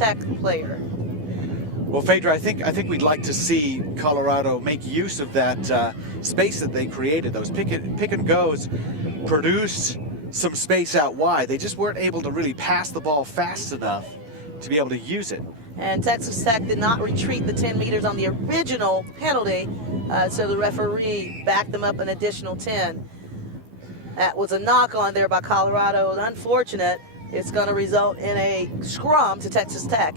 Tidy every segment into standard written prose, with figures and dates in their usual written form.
Tech player. Well, Phaedra, I think we'd like to see Colorado make use of that space that they created. Those pick and goes produced some space out wide. They just weren't able to really pass the ball fast enough to be able to use it. And Texas Tech did not retreat the 10 meters on the original penalty, so the referee backed them up an additional 10. That was a knock on there by Colorado. Unfortunate. It's going to result in a scrum to Texas Tech.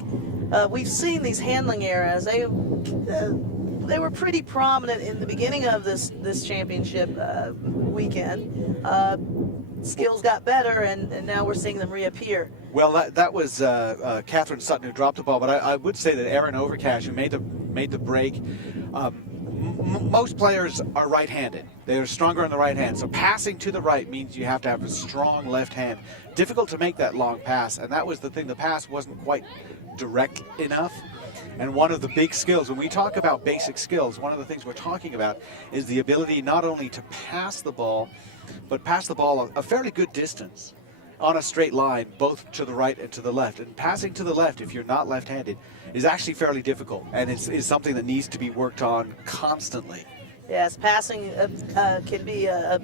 We've seen these handling errors. They were pretty prominent in the beginning of this championship weekend. Skills got better, and now we're seeing them reappear. Well, that was Catherine Sutton who dropped the ball, but I would say that Erin Overcash, who made the break, most players are right-handed. They're stronger in the right hand, so passing to the right means you have to have a strong left hand. Difficult to make that long pass, and that was the thing. The pass wasn't quite direct enough. And one of the big skills, when we talk about basic skills, one of the things we're talking about is the ability not only to pass the ball, but pass the ball a fairly good distance on a straight line, both to the right and to the left. And passing to the left, if you're not left-handed, is actually fairly difficult, and is something that needs to be worked on constantly. Yes, passing can be a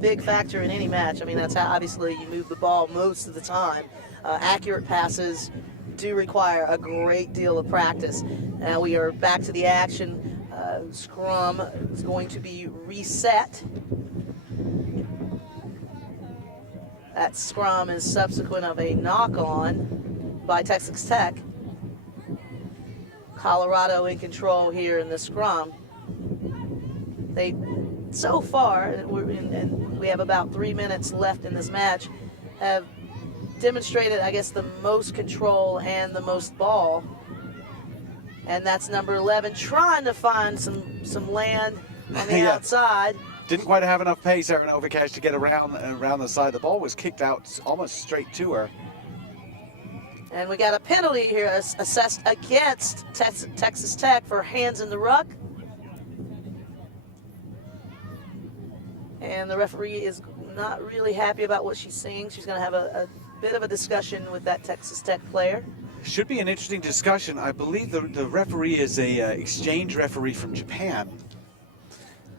big factor in any match. I mean, that's how obviously you move the ball most of the time. Accurate passes do require a great deal of practice. Now we are back to the action. Scrum is going to be reset. That scrum is subsequent of a knock-on by Texas Tech. Colorado in control here in the scrum. They, so far, and we have about 3 minutes left in this match, have demonstrated, I guess, the most control and the most ball. And that's number 11, trying to find some land on the outside. Didn't quite have enough pace, Erin Overcash, to get around the side. The ball was kicked out almost straight to her. And we got a penalty here assessed against Texas Tech for hands in the ruck. And the referee is not really happy about what she's seeing. She's going to have a bit of a discussion with that Texas Tech player. Should be an interesting discussion. I believe the referee is a exchange referee from Japan.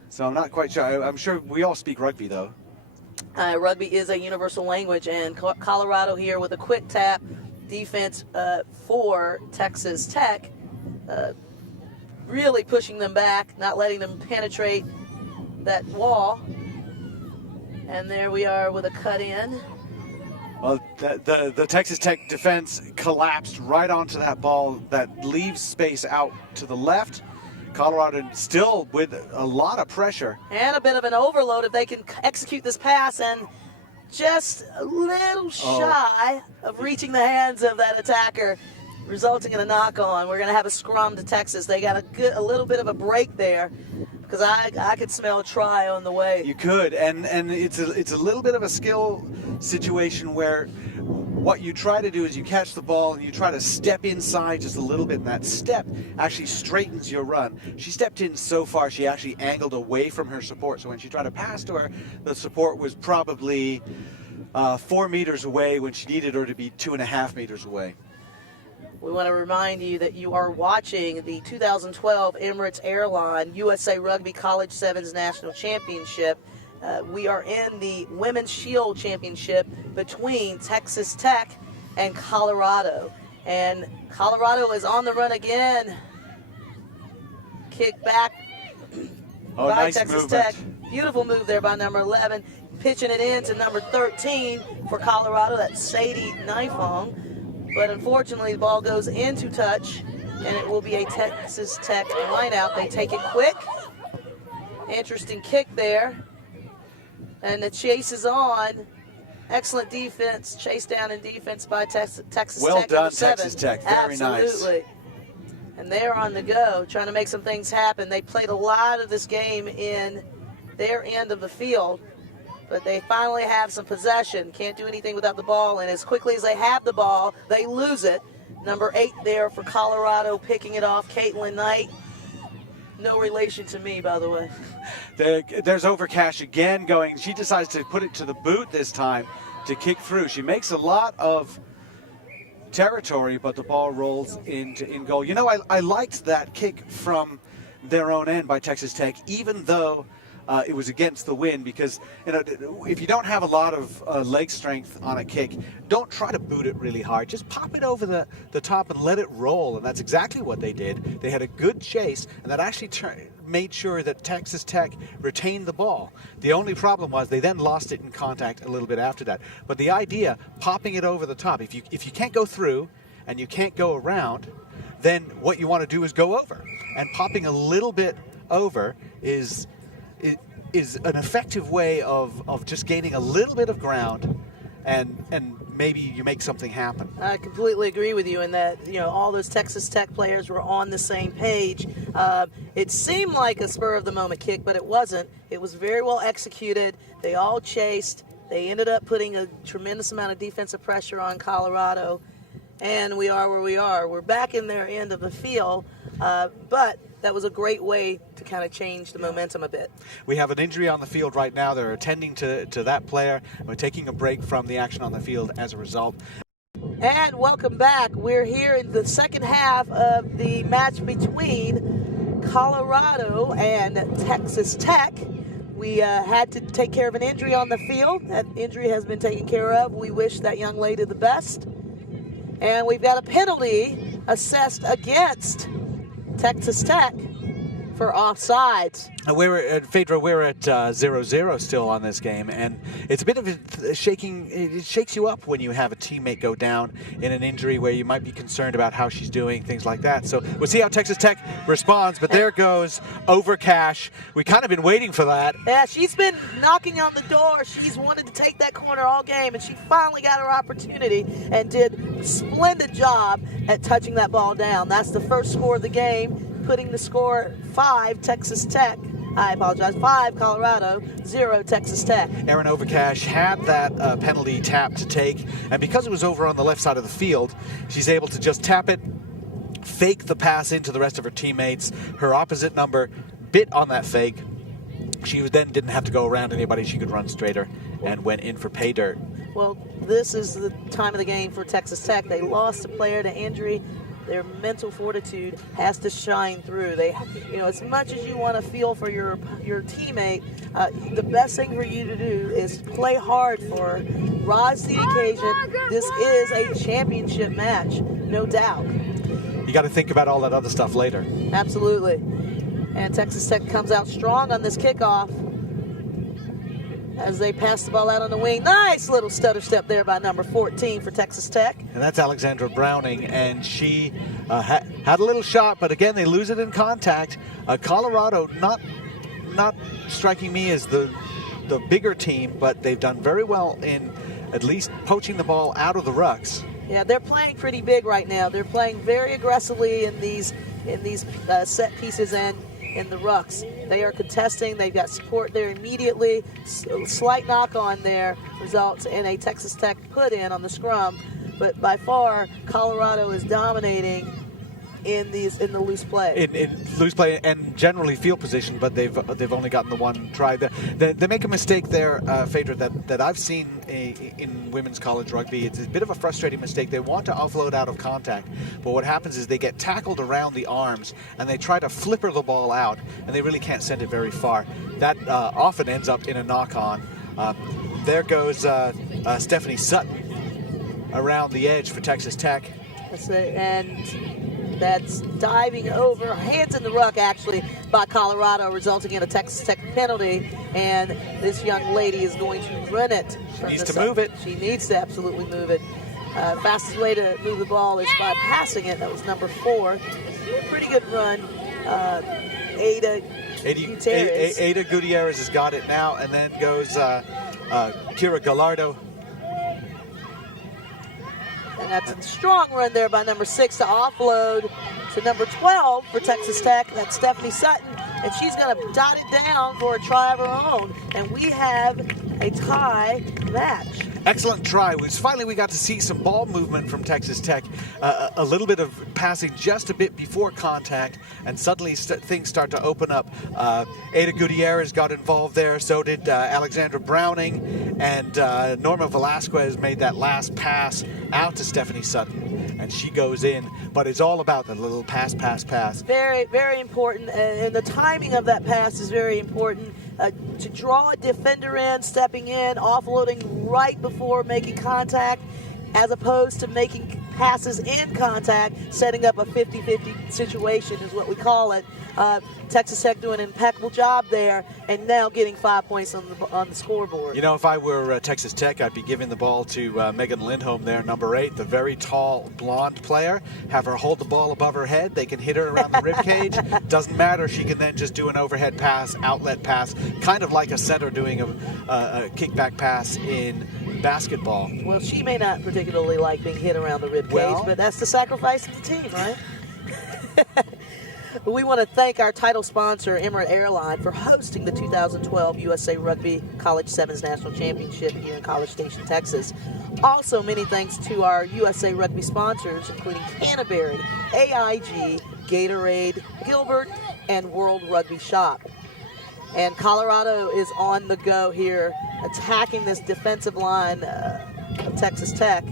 So I'm not quite sure. I'm sure we all speak rugby, though. Rugby is a universal language, and Colorado here with a quick tap defense for Texas Tech, really pushing them back, not letting them penetrate that wall. And there we are with a cut in. Well, the Texas Tech defense collapsed right onto that ball that leaves space out to the left. Colorado still with a lot of pressure. And a bit of an overload if they can execute this pass, and just a little shy of reaching the hands of that attacker, resulting in a knock-on. We're going to have a scrum to Texas. They got a little bit of a break there, because I could smell a try on the way. You could, and it's a little bit of a skill situation where what you try to do is you catch the ball and you try to step inside just a little bit, and that step actually straightens your run. She stepped in so far, she actually angled away from her support, so when she tried to pass to her, the support was probably 4 meters away when she needed her to be 2.5 meters away. We want to remind you that you are watching the 2012 Emirates Airline USA Rugby College Sevens National Championship. We are in the Women's Shield Championship between Texas Tech and Colorado. And Colorado is on the run again. Kick back by nice Texas movement. Tech. Beautiful move there by number 11. Pitching it in to number 13 for Colorado. That's Sadie Nifong. But unfortunately, the ball goes into touch, and it will be a Texas Tech line out. They take it quick. Interesting kick there. And the chase is on. Excellent defense. Chase down in defense by Texas Tech. Well done, Texas Tech. Very nice. Absolutely. And they're on the go, trying to make some things happen. They played a lot of this game in their end of the field, but they finally have some possession. Can't do anything without the ball, and as quickly as they have the ball, they lose it. Number 8 there for Colorado, picking it off, Caitlin Knight. No relation to me, by the way. There's Overcash again going. She decides to put it to the boot this time to kick through. She makes a lot of territory, but the ball rolls into in goal. You know, I liked that kick from their own end by Texas Tech, even though it was against the wind, because you know, if you don't have a lot of leg strength on a kick, don't try to boot it really hard. Just pop it over the top and let it roll, and that's exactly what they did. They had a good chase, and that actually made sure that Texas Tech retained the ball. The only problem was they then lost it in contact a little bit after that. But the idea, popping it over the top, if you can't go through and you can't go around, then what you want to do is go over. And popping a little bit over is an effective way of just gaining a little bit of ground, and maybe you make something happen. I completely agree with you in that, you know, all those Texas Tech players were on the same page. It seemed like a spur-of-the-moment kick, but it wasn't. It was very well executed. They all chased. They ended up putting a tremendous amount of defensive pressure on Colorado, and we are where we are. We're back in their end of the field, but that was a great way to kind of change the momentum a bit. We have an injury on the field right now. They're attending to that player. We're taking a break from the action on the field as a result. And welcome back. We're here in the second half of the match between Colorado and Texas Tech. We had to take care of an injury on the field. That injury has been taken care of. We wish that young lady the best. And we've got a penalty assessed against Texas Tech for offsides. We're at Phaedra. We're at 0-0 still on this game, and it's a bit of a shaking. It shakes you up when you have a teammate go down in an injury where you might be concerned about how she's doing, things like that. So we'll see how Texas Tech responds. But there goes over Cash. We kind of been waiting for that. Yeah, she's been knocking on the door. She's wanted to take that corner all game, and she finally got her opportunity and did a splendid job at touching that ball down. That's the first score of the game, putting the score 5 Texas Tech. I apologize. 5 Colorado, 0 Texas Tech. Erin Overcash had that penalty tap to take, and because it was over on the left side of the field, she's able to just tap it, fake the pass into the rest of her teammates. Her opposite number bit on that fake. She then didn't have to go around anybody. She could run straighter and went in for pay dirt. Well, this is the time of the game for Texas Tech. They lost a player to injury. Their mental fortitude has to shine through. They, you know, as much as you want to feel for your teammate, the best thing for you to do is play hard for her. Rise to the occasion. This is a championship match, no doubt. You got to think about all that other stuff later. Absolutely. And Texas Tech comes out strong on this kickoff as they pass the ball out on the wing. Nice little stutter step there by number 14 for Texas Tech. And that's Alexandra Browning, and she had a little shot, but again, they lose it in contact. Colorado not striking me as the bigger team, but they've done very well in at least poaching the ball out of the rucks. Yeah, they're playing pretty big right now. They're playing very aggressively in these set pieces and in the rucks. They are contesting. They've got support there immediately. Slight knock on there results in a Texas Tech put in on the scrum, but by far Colorado is dominating in the loose play. In loose play and generally field position, but they've only gotten the one try. They make a mistake there, Phaedra, that I've seen in women's college rugby. It's a bit of a frustrating mistake. They want to offload out of contact, but what happens is they get tackled around the arms and they try to flipper the ball out, and they really can't send it very far. That often ends up in a knock-on. There goes Stephanie Sutton around the edge for Texas Tech. And that's diving over, hands in the ruck actually, by Colorado, resulting in a Texas Tech penalty. And this young lady is going to run it. She needs to move it. She needs to absolutely move it. Fastest way to move the ball is by passing it. That was number 4. Pretty good run. Ada Gutierrez has got it now, and then goes Kira Gallardo. And that's a strong run there by number 6 to offload to number 12 for Texas Tech. That's Stephanie Sutton, and she's going to dot it down for a try of her own. And we have a tie match. Excellent try. Finally, we got to see some ball movement from Texas Tech. A little bit of passing just a bit before contact, and suddenly things start to open up. Ada Gutierrez got involved there. So did Alexandra Browning, and Norma Velasquez made that last pass out to Stephanie Sutton. and she goes in. But it's all about the little pass. Very, very important, and the timing of that pass is very important. To draw a defender in, stepping in, offloading right before making contact, as opposed to making passes in contact, setting up a 50-50 situation is what we call it. Texas Tech doing an impeccable job there, and now getting 5 points on the scoreboard. You know, if I were Texas Tech, I'd be giving the ball to Megan Lindholm there, number 8, the very tall blonde player. Have her hold the ball above her head. They can hit her around the rib cage. Doesn't matter. She can then just do an overhead pass, outlet pass, kind of like a center doing a kickback pass in basketball. Well, she may not particularly like being hit around the rib cage, but that's the sacrifice of the team, right? We want to thank our title sponsor, Emirates Airline, for hosting the 2012 USA Rugby College Sevens National Championship here in College Station, Texas. Also, many thanks to our USA Rugby sponsors, including Canterbury, AIG, Gatorade, Gilbert, and World Rugby Shop. And Colorado is on the go here, attacking this defensive line of Texas Tech.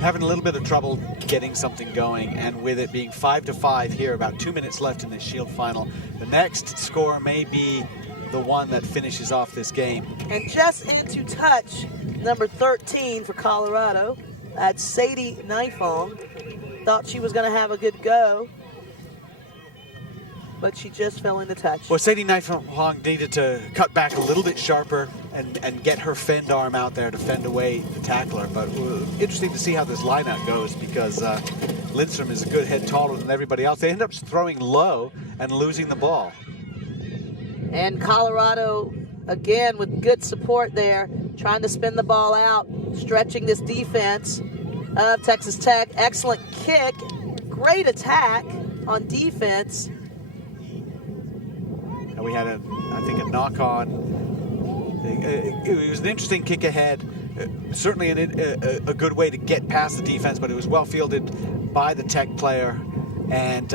Having a little bit of trouble getting something going, and with it being 5-5 here, about 2 minutes left in this Shield final, the next score may be the one that finishes off this game. And just into touch, number 13 for Colorado, that's Sadie Nifong. Thought she was going to have a good go, but she just fell into touch. Well, Sadie Nifong needed to cut back a little bit sharper and get her fend arm out there to fend away the tackler. But interesting to see how this lineout goes, because Lindstrom is a good head taller than everybody else. They end up throwing low and losing the ball. And Colorado, again, with good support there, trying to spin the ball out, stretching this defense of Texas Tech. Excellent kick, great attack on defense. And we had, I think, a knock-on. It was an interesting kick ahead. Certainly a good way to get past the defense, but it was well fielded by the Tech player. And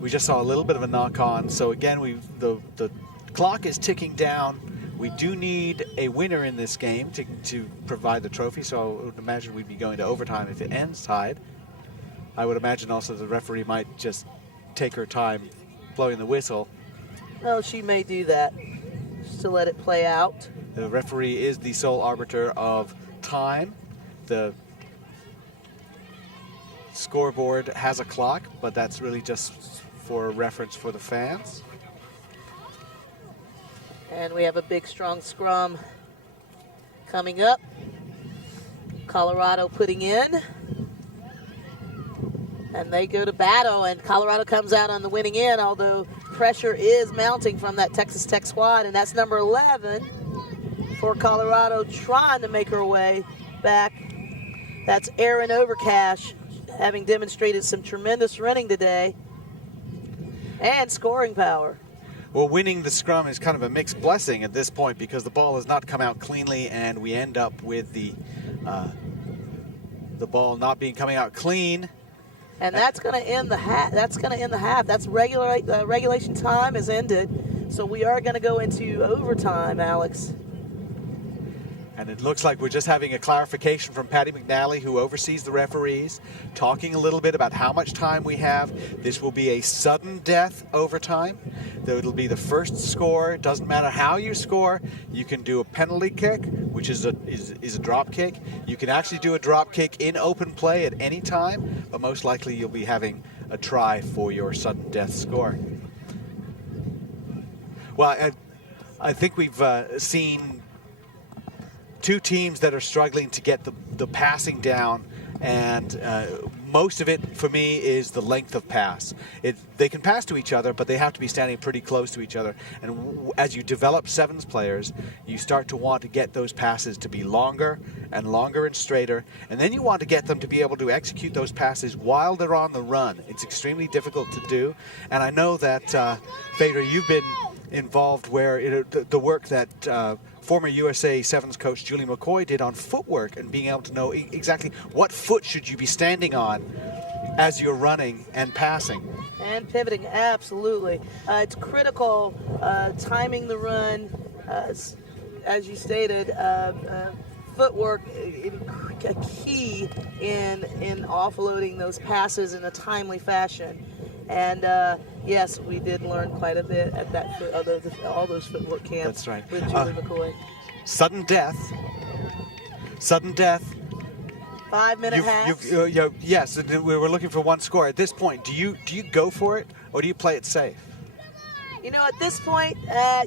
we just saw a little bit of a knock-on. So again, the clock is ticking down. We do need a winner in this game to provide the trophy. So I would imagine we'd be going to overtime if it ends tied. I would imagine also the referee might just take her time blowing the whistle. Well, she may do that, just to let it play out. The referee is the sole arbiter of time. The scoreboard has a clock, but that's really just for reference for the fans. And we have a big, strong scrum coming up. Colorado putting in. And they go to battle, and Colorado comes out on the winning end, although pressure is mounting from that Texas Tech squad, and that's number 11 for Colorado, trying to make her way back. That's Erin Overcash, having demonstrated some tremendous running today and scoring power. Well, winning the scrum is kind of a mixed blessing at this point, because the ball has not come out cleanly, and we end up with the ball not coming out clean. And that's going to end the half. That's regulation time has ended, so we are going to go into overtime, Alex. And it looks like we're just having a clarification from Patty McNally, who oversees the referees, talking a little bit about how much time we have. This will be a sudden death overtime. Though it'll be the first score. It doesn't matter how you score. You can do a penalty kick, which is a drop kick. You can actually do a drop kick in open play at any time, but most likely you'll be having a try for your sudden death score. Well, I think we've seen two teams that are struggling to get the passing down, and most of it for me is the length of pass. They can pass to each other, but they have to be standing pretty close to each other. And as you develop sevens players, you start to want to get those passes to be longer and straighter, and then you want to get them to be able to execute those passes while they're on the run. It's extremely difficult to do, and I know that Phaedra, you've been involved where the work that former USA Sevens coach Julie McCoy did on footwork and being able to know exactly what foot should you be standing on as you're running and passing. And pivoting, absolutely. It's critical, timing the run, as you stated, footwork a key in offloading those passes in a timely fashion. And yes, we did learn quite a bit at that all those footwork camps. That's right. With Julie McCoy. Sudden death. 5-minute halves. Yes, and we were looking for one score. At this point, do you go for it or do you play it safe? You know, at this point,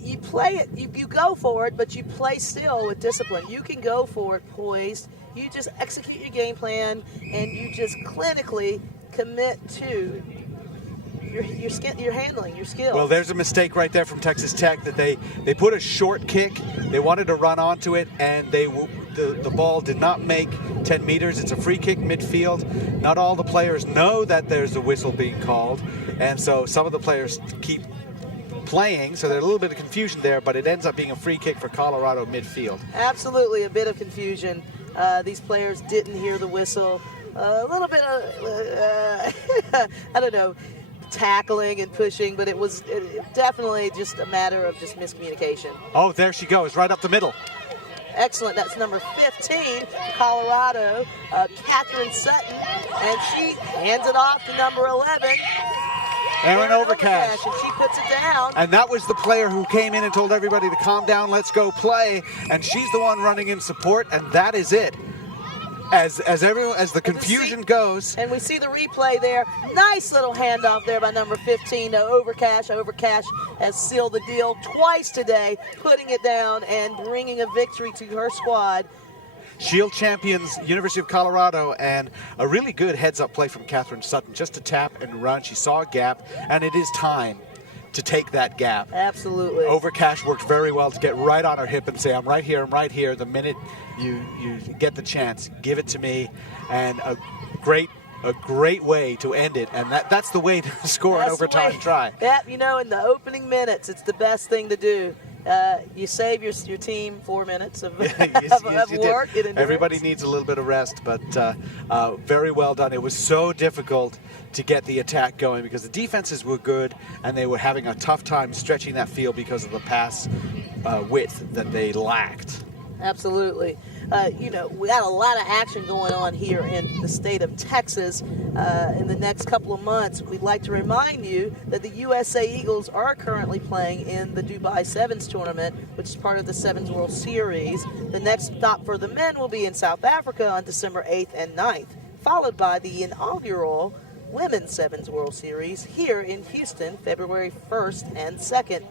you play it. You go for it, but you play still with discipline. You can go for it poised. You just execute your game plan, and you just clinically commit to your handling, your skill. Well, there's a mistake right there from Texas Tech that they put a short kick. They wanted to run onto it, and the ball did not make 10 meters. It's a free kick midfield. Not all the players know that there's a whistle being called, and so some of the players keep playing, so there's a little bit of confusion there, but it ends up being a free kick for Colorado midfield. Absolutely, a bit of confusion. These players didn't hear the whistle. A little bit of, I don't know, tackling and pushing, but it was definitely just a matter of just miscommunication. Oh, there she goes, right up the middle. Excellent. That's number 15, Colorado, Catherine Sutton, and she hands it off to number 11. Erin Overcash. And she puts it down. And that was the player who came in and told everybody to calm down, let's go play. And she's the one running in support, and that is it. As the confusion goes. And we see the replay there. Nice little handoff there by number 15 to Overcash. Overcash has sealed the deal twice today, putting it down and bringing a victory to her squad. Shield champions, University of Colorado, and a really good heads-up play from Catherine Sutton, just to tap and run. She saw a gap, and it is time to take that gap. Absolutely. Overcash worked very well to get right on her hip and say, I'm right here, I'm right here. The minute you get the chance, give it to me. And a great way to end it, and that's the way to score an overtime try. Yep, you know, in the opening minutes, it's the best thing to do. You save your team 4 minutes of, yes, of work. Everybody needs a little bit of rest, but very well done. It was so difficult to get the attack going because the defenses were good, and they were having a tough time stretching that field because of the pass width that they lacked. Absolutely. You know, we got a lot of action going on here in the state of Texas in the next couple of months. We'd like to remind you that the USA Eagles are currently playing in the Dubai Sevens tournament, which is part of the Sevens World Series. The next stop for the men will be in South Africa on December 8th and 9th, followed by the inaugural Women's Sevens World Series here in Houston, February 1st and 2nd.